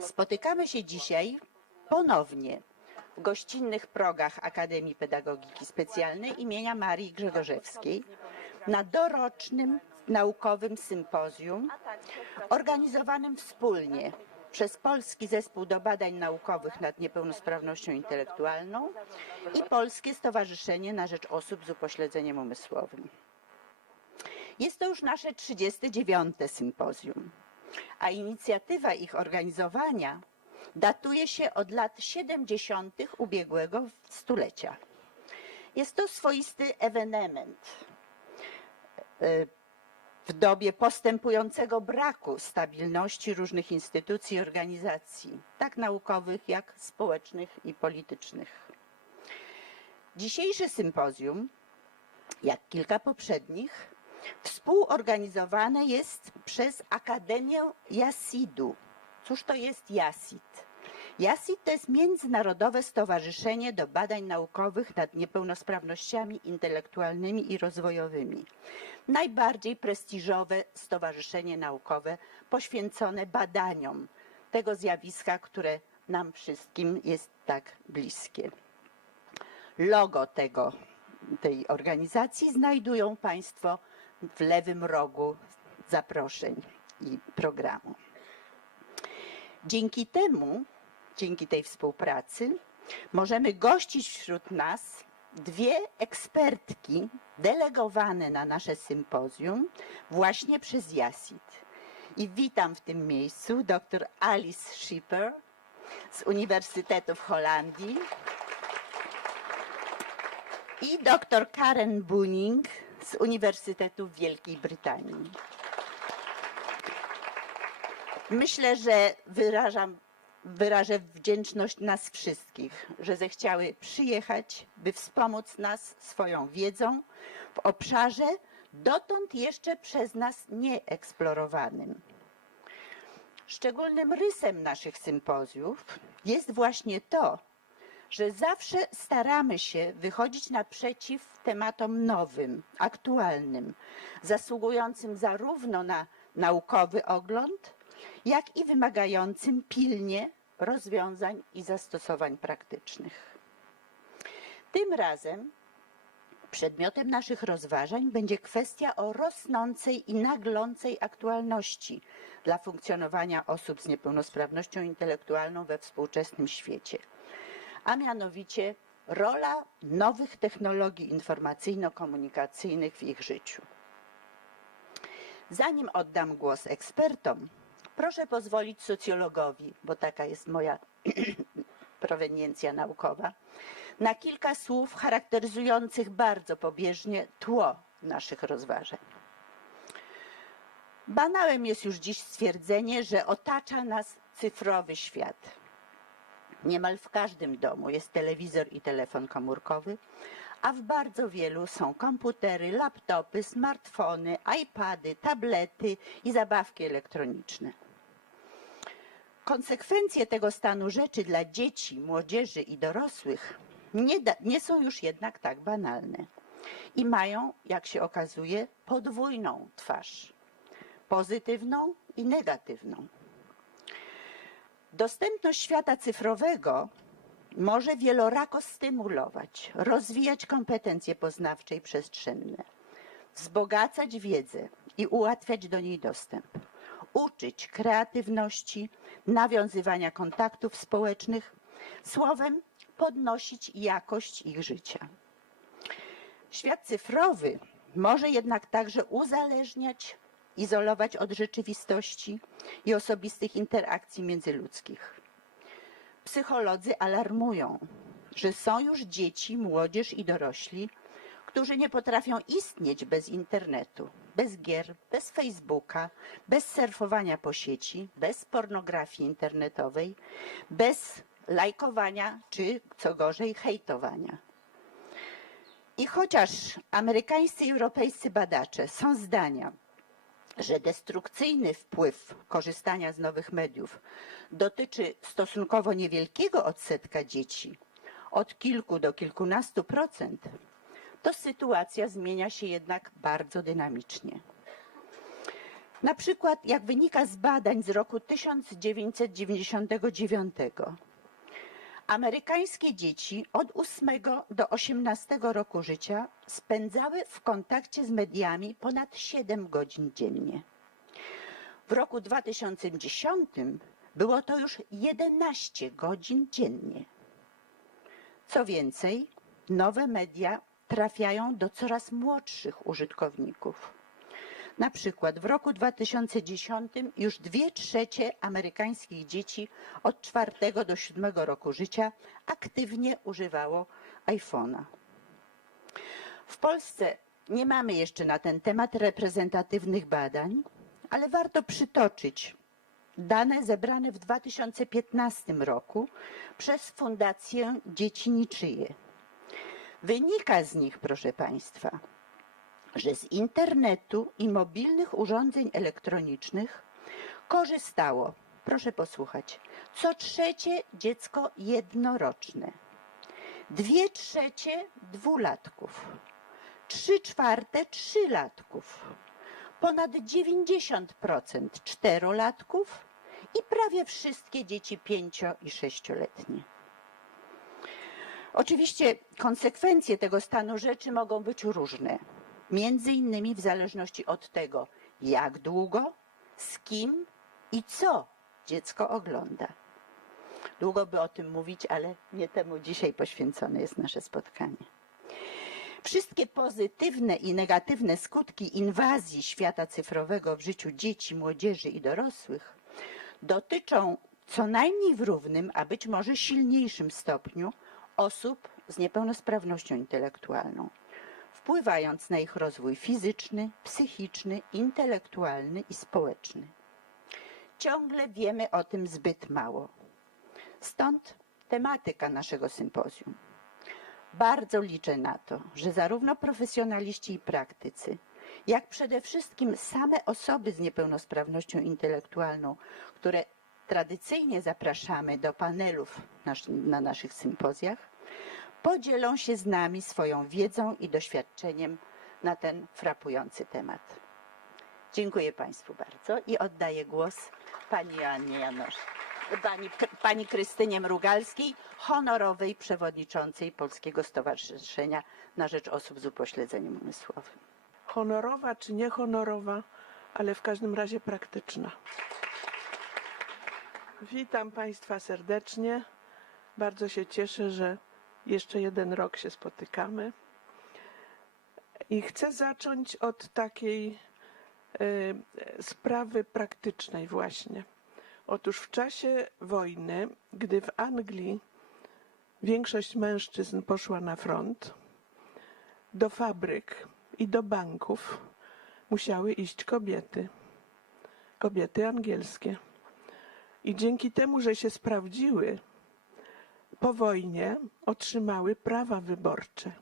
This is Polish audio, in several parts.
Spotykamy się dzisiaj ponownie w gościnnych progach Akademii Pedagogiki Specjalnej imienia Marii Grzegorzewskiej na dorocznym naukowym sympozjum organizowanym wspólnie przez Polski Zespół do Badań Naukowych nad Niepełnosprawnością Intelektualną i Polskie Stowarzyszenie na Rzecz Osób z Upośledzeniem Umysłowym. Jest to już nasze 39. sympozjum, a inicjatywa ich organizowania datuje się od lat 70. ubiegłego stulecia. Jest to swoisty ewenement y, w dobie postępującego braku stabilności różnych instytucji i organizacji, tak naukowych, jak społecznych i politycznych. Dzisiejsze sympozjum, jak kilka poprzednich, współorganizowane jest przez Akademię Jasidu. Cóż to jest JASID? JASID to jest Międzynarodowe Stowarzyszenie do Badań Naukowych nad Niepełnosprawnościami Intelektualnymi i Rozwojowymi. Najbardziej prestiżowe stowarzyszenie naukowe poświęcone badaniom tego zjawiska, które nam wszystkim jest tak bliskie. Logo tego, tej organizacji znajdują Państwo w lewym rogu zaproszeń i programu. Dzięki temu, dzięki tej współpracy, możemy gościć wśród nas dwie ekspertki delegowane na nasze sympozjum właśnie przez JASID. I witam w tym miejscu dr Alice Schipper z Uniwersytetu w Holandii i dr Karen Buning z Uniwersytetu w Wielkiej Brytanii. Myślę, że wyrażam, wyrażę wdzięczność nas wszystkich, że zechciały przyjechać, by wspomóc nas swoją wiedzą w obszarze dotąd jeszcze przez nas nieeksplorowanym. Szczególnym rysem naszych sympozjów jest właśnie to, że zawsze staramy się wychodzić naprzeciw tematom nowym, aktualnym, zasługującym zarówno na naukowy ogląd, jak i wymagającym pilnie rozwiązań i zastosowań praktycznych. Tym razem przedmiotem naszych rozważań będzie kwestia o rosnącej i naglącej aktualności dla funkcjonowania osób z niepełnosprawnością intelektualną we współczesnym świecie, a mianowicie rola nowych technologii informacyjno-komunikacyjnych w ich życiu. Zanim oddam głos ekspertom, proszę pozwolić socjologowi, bo taka jest moja proweniencja naukowa, na kilka słów charakteryzujących bardzo pobieżnie tło naszych rozważań. Banałem jest już dziś stwierdzenie, że otacza nas cyfrowy świat. Niemal w każdym domu jest telewizor i telefon komórkowy, a w bardzo wielu są komputery, laptopy, smartfony, iPady, tablety i zabawki elektroniczne. Konsekwencje tego stanu rzeczy dla dzieci, młodzieży i dorosłych nie, da, nie są już jednak tak banalne i mają, jak się okazuje, podwójną twarz pozytywną i negatywną. Dostępność świata cyfrowego może wielorako stymulować, rozwijać kompetencje poznawcze i przestrzenne, wzbogacać wiedzę i ułatwiać do niej dostęp, uczyć kreatywności, nawiązywania kontaktów społecznych, słowem podnosić jakość ich życia. Świat cyfrowy może jednak także uzależniać, izolować od rzeczywistości i osobistych interakcji międzyludzkich. Psycholodzy alarmują, że są już dzieci, młodzież i dorośli, którzy nie potrafią istnieć bez internetu, bez gier, bez Facebooka, bez surfowania po sieci, bez pornografii internetowej, bez lajkowania czy, co gorzej, hejtowania. I chociaż amerykańscy i europejscy badacze są zdania, że destrukcyjny wpływ korzystania z nowych mediów dotyczy stosunkowo niewielkiego odsetka dzieci, od kilku do kilkunastu procent, to sytuacja zmienia się jednak bardzo dynamicznie. Na przykład, jak wynika z badań z roku 1999, amerykańskie dzieci od 8 do 18 roku życia spędzały w kontakcie z mediami ponad 7 godzin dziennie. W roku 2010 było to już 11 godzin dziennie. Co więcej, nowe media trafiają do coraz młodszych użytkowników. Na przykład w roku 2010 już dwie trzecie amerykańskich dzieci od 4 do 7 roku życia aktywnie używało iPhone'a. W Polsce nie mamy jeszcze na ten temat reprezentatywnych badań, ale warto przytoczyć dane zebrane w 2015 roku przez Fundację Dzieci Niczyje. Wynika z nich, proszę Państwa, że z internetu i mobilnych urządzeń elektronicznych korzystało, proszę posłuchać, co trzecie dziecko jednoroczne, dwie trzecie dwulatków, trzy czwarte trzylatków, ponad 90% czterolatków i prawie wszystkie dzieci pięcio i sześcioletnie. Oczywiście konsekwencje tego stanu rzeczy mogą być różne, między innymi w zależności od tego, jak długo, z kim i co dziecko ogląda. Długo by o tym mówić, ale nie temu dzisiaj poświęcone jest nasze spotkanie. Wszystkie pozytywne i negatywne skutki inwazji świata cyfrowego w życiu dzieci, młodzieży i dorosłych dotyczą co najmniej w równym, a być może silniejszym stopniu osób z niepełnosprawnością intelektualną, wpływając na ich rozwój fizyczny, psychiczny, intelektualny i społeczny. Ciągle wiemy o tym zbyt mało. Stąd tematyka naszego sympozjum. Bardzo liczę na to, że zarówno profesjonaliści i praktycy, jak przede wszystkim same osoby z niepełnosprawnością intelektualną, które tradycyjnie zapraszamy do panelów na naszych sympozjach, podzielą się z nami swoją wiedzą i doświadczeniem na ten frapujący temat. Dziękuję Państwu bardzo i oddaję głos Pani Joannie Janosz, pani, pani Krystynie Mrugalskiej, honorowej przewodniczącej Polskiego Stowarzyszenia na Rzecz Osób z Upośledzeniem Umysłowym. honorowa czy niehonorowa, ale w każdym razie praktyczna. Witam Państwa serdecznie. Bardzo się cieszę, że jeszcze jeden rok się spotykamy. I chcę zacząć od takiej e, sprawy praktycznej właśnie. Otóż w czasie wojny, gdy w Anglii większość mężczyzn poszła na front, do fabryk i do banków musiały iść kobiety. Kobiety angielskie. I dzięki temu, że się sprawdziły, po wojnie otrzymały prawa wyborcze,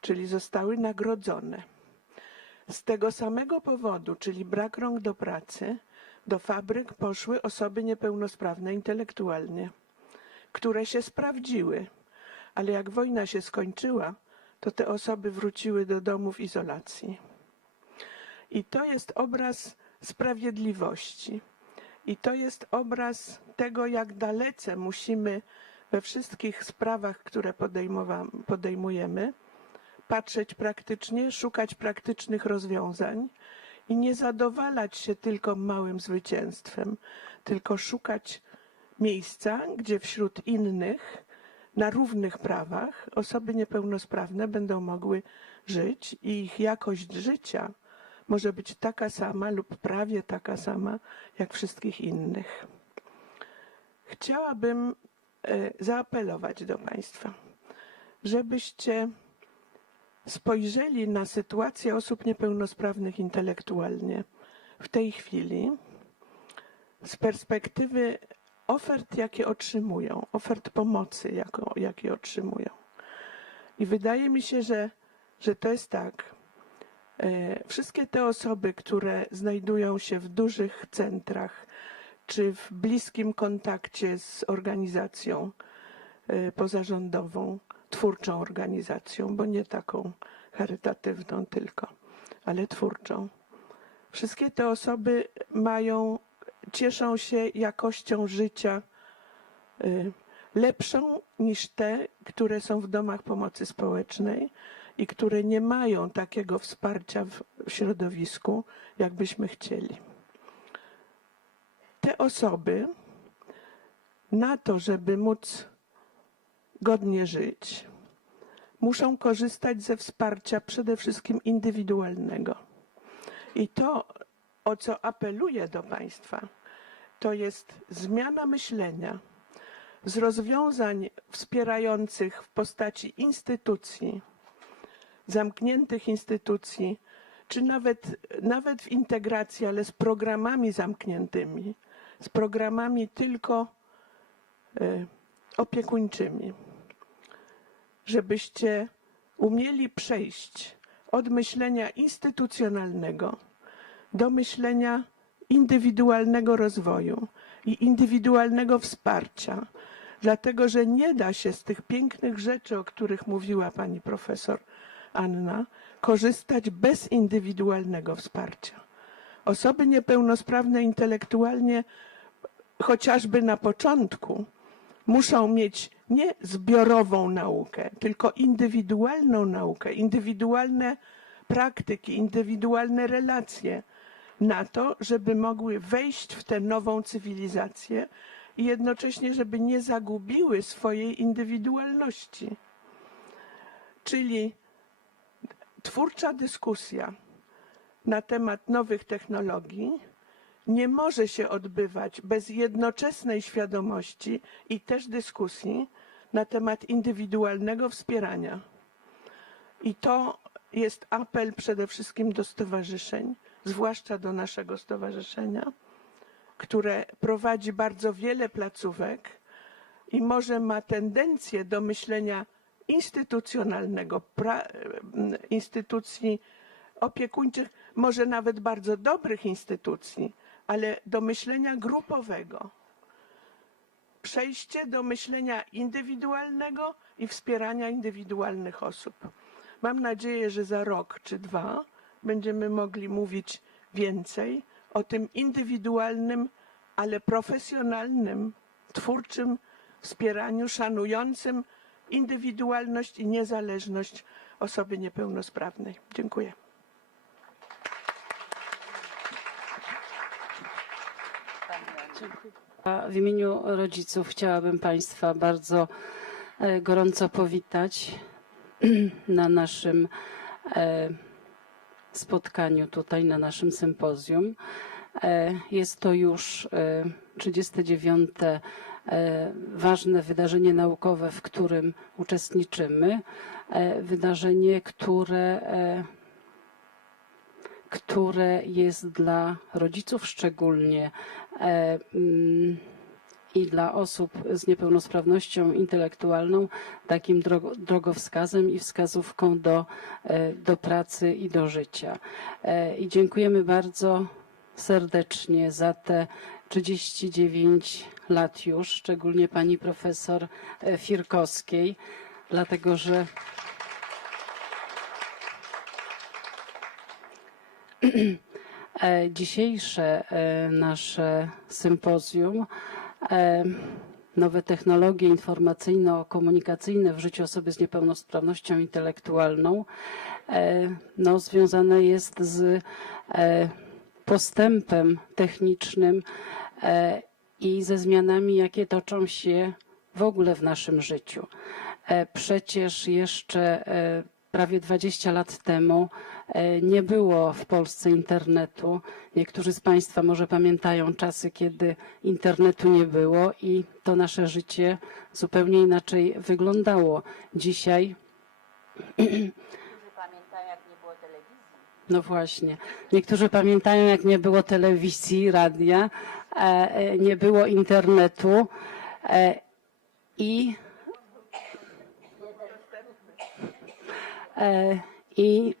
czyli zostały nagrodzone. Z tego samego powodu, czyli brak rąk do pracy, do fabryk poszły osoby niepełnosprawne intelektualnie, które się sprawdziły, ale jak wojna się skończyła, to te osoby wróciły do domów izolacji. I to jest obraz sprawiedliwości. I to jest obraz tego, jak dalece musimy we wszystkich sprawach, które podejmujemy, patrzeć praktycznie, szukać praktycznych rozwiązań i nie zadowalać się tylko małym zwycięstwem, tylko szukać miejsca, gdzie wśród innych na równych prawach osoby niepełnosprawne będą mogły żyć i ich jakość życia może być taka sama lub prawie taka sama jak wszystkich innych. Chciałabym zaapelować do Państwa, żebyście spojrzeli na sytuację osób niepełnosprawnych intelektualnie w tej chwili z perspektywy ofert, jakie otrzymują, ofert pomocy, jaką, jakie otrzymują. I wydaje mi się, że, że to jest tak. E, Wszystkie te osoby, które znajdują się w dużych centrach, czy w bliskim kontakcie z organizacją e, pozarządową, twórczą organizacją, bo nie taką charytatywną tylko, ale twórczą, Wszystkie te osoby mają, cieszą się jakością życia y, lepszą niż te, które są w domach pomocy społecznej i które nie mają takiego wsparcia w środowisku, jakbyśmy chcieli. Te osoby na to, żeby móc godnie żyć, muszą korzystać ze wsparcia przede wszystkim indywidualnego. I to, o co apeluję do Państwa, to jest zmiana myślenia z rozwiązań wspierających w postaci instytucji, zamkniętych instytucji, czy nawet, nawet w integracji, ale z programami zamkniętymi, z programami tylko e, opiekuńczymi, żebyście umieli przejść od myślenia instytucjonalnego do myślenia indywidualnego rozwoju i indywidualnego wsparcia, dlatego że nie da się z tych pięknych rzeczy, o których mówiła pani profesor Anna, korzystać bez indywidualnego wsparcia. Osoby niepełnosprawne intelektualnie, chociażby na początku, muszą mieć nie zbiorową naukę, tylko indywidualną naukę, indywidualne praktyki, indywidualne relacje na to, żeby mogły wejść w tę nową cywilizację i jednocześnie, żeby nie zagubiły swojej indywidualności. Czyli twórcza dyskusja na temat nowych technologii nie może się odbywać bez jednoczesnej świadomości i też dyskusji na temat indywidualnego wspierania. I to jest apel przede wszystkim do stowarzyszeń, zwłaszcza do naszego stowarzyszenia, które prowadzi bardzo wiele placówek i może ma tendencję do myślenia instytucjonalnego, pra, instytucji opiekuńczych, może nawet bardzo dobrych instytucji, ale do myślenia grupowego. Przejście do myślenia indywidualnego i wspierania indywidualnych osób. Mam nadzieję, że za rok czy dwa będziemy mogli mówić więcej o tym indywidualnym, ale profesjonalnym, twórczym wspieraniu, szanującym indywidualność i niezależność osoby niepełnosprawnej. Dziękuję. W imieniu rodziców chciałabym Państwa bardzo e, gorąco powitać na naszym e, spotkaniu tutaj, na naszym sympozjum. E, Jest to już e, 39. e, ważne wydarzenie naukowe, w którym uczestniczymy. Wydarzenie, które które jest dla rodziców szczególnie e, mm, i dla osób z niepełnosprawnością intelektualną takim drogo, drogowskazem i wskazówką do, e, do pracy i do życia. E, I dziękujemy bardzo serdecznie za te 39 lat już, szczególnie pani profesor Firkowskiej, dlatego że Dzisiejsze e, nasze sympozjum e, Nowe technologie informacyjno-komunikacyjne w życiu osoby z niepełnosprawnością intelektualną e, no, związane jest z e, postępem technicznym e, i ze zmianami, jakie toczą się w ogóle w naszym życiu. E, Przecież jeszcze e, prawie 20 lat temu e, nie było w Polsce internetu. Niektórzy z Państwa może pamiętają czasy, kiedy internetu nie było i to nasze życie zupełnie inaczej wyglądało. Dzisiaj Pamiętają, jak nie było telewizji. no właśnie. Niektórzy pamiętają, jak nie było telewizji, radia, e, e, nie było internetu e, i e, i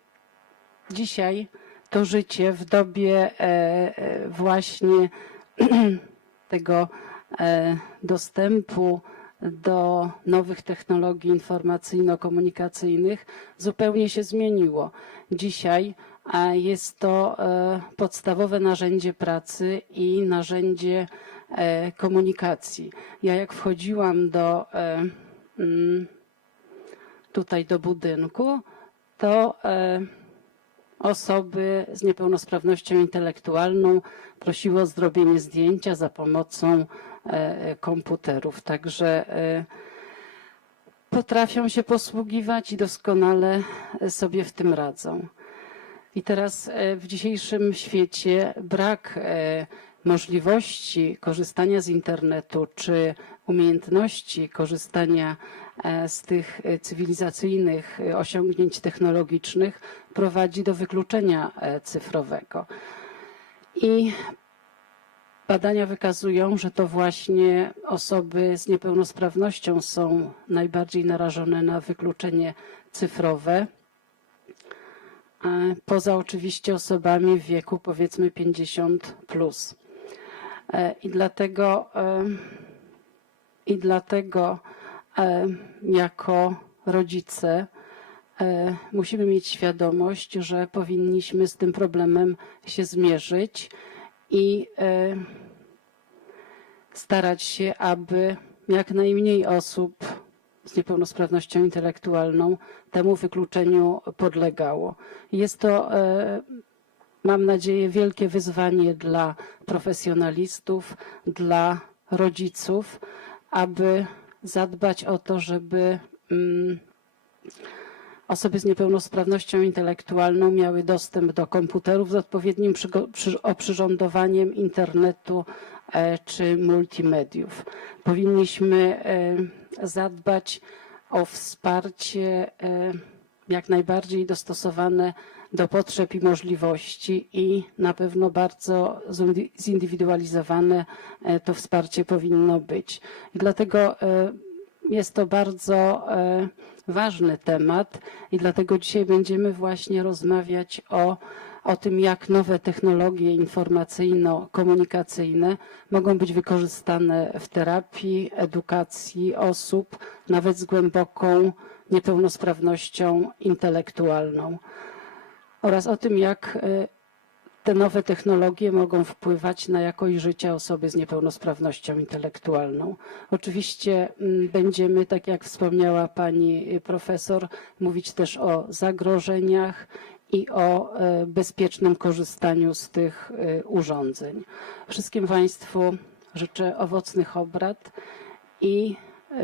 dzisiaj to życie w dobie e, e, właśnie tego e, dostępu do nowych technologii informacyjno-komunikacyjnych zupełnie się zmieniło. Dzisiaj jest to podstawowe narzędzie pracy i narzędzie komunikacji. Ja jak wchodziłam do mm, tutaj do budynku, to osoby z niepełnosprawnością intelektualną prosiły o zrobienie zdjęcia za pomocą e, komputerów. Także e, potrafią się posługiwać i doskonale sobie w tym radzą. I teraz e, w dzisiejszym świecie brak e, możliwości korzystania z internetu czy umiejętności korzystania e, z tych e, cywilizacyjnych e, osiągnięć technologicznych prowadzi do wykluczenia e, cyfrowego. I Badania wykazują, że to właśnie osoby z niepełnosprawnością są najbardziej narażone na wykluczenie cyfrowe. e, Poza oczywiście osobami w wieku powiedzmy 50 plus. E, I dlatego, e, i dlatego e, jako rodzice e, musimy mieć świadomość, że powinniśmy z tym problemem się zmierzyć i e, starać się, aby jak najmniej osób z niepełnosprawnością intelektualną temu wykluczeniu podlegało. Jest to, e, mam nadzieję, wielkie wyzwanie dla profesjonalistów, dla rodziców, aby zadbać o to, żeby mm, osoby z niepełnosprawnością intelektualną miały dostęp do komputerów z odpowiednim oprzyrządowaniem internetu e, czy multimediów. Powinniśmy e, zadbać o wsparcie e, jak najbardziej dostosowane do potrzeb i możliwości i na pewno bardzo zindywidualizowane e, to wsparcie powinno być. Dlatego e, jest to bardzo e, ważny temat i dlatego dzisiaj będziemy właśnie rozmawiać o, o tym, jak nowe technologie informacyjno-komunikacyjne mogą być wykorzystane w terapii, edukacji osób, nawet z głęboką niepełnosprawnością intelektualną. Oraz o tym, jak e, te nowe technologie mogą wpływać na jakość życia osoby z niepełnosprawnością intelektualną. Oczywiście mm, będziemy, tak jak wspomniała pani y, profesor, mówić też o zagrożeniach i o e, bezpiecznym korzystaniu z tych e, urządzeń. Wszystkim Państwu życzę owocnych obrad i e,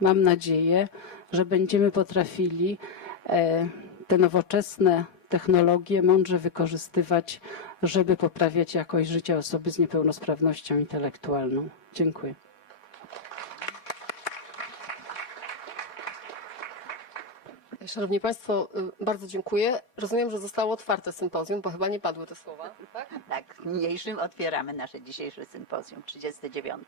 mam nadzieję, że będziemy potrafili e, te nowoczesne technologie mądrze wykorzystywać, żeby poprawiać jakość życia osoby z niepełnosprawnością intelektualną. Dziękuję. Szanowni Państwo, y, bardzo dziękuję. Rozumiem, że zostało otwarte sympozjum, bo chyba nie padły te słowa. Tak? Tak, niniejszym otwieramy nasze dzisiejsze sympozjum 39.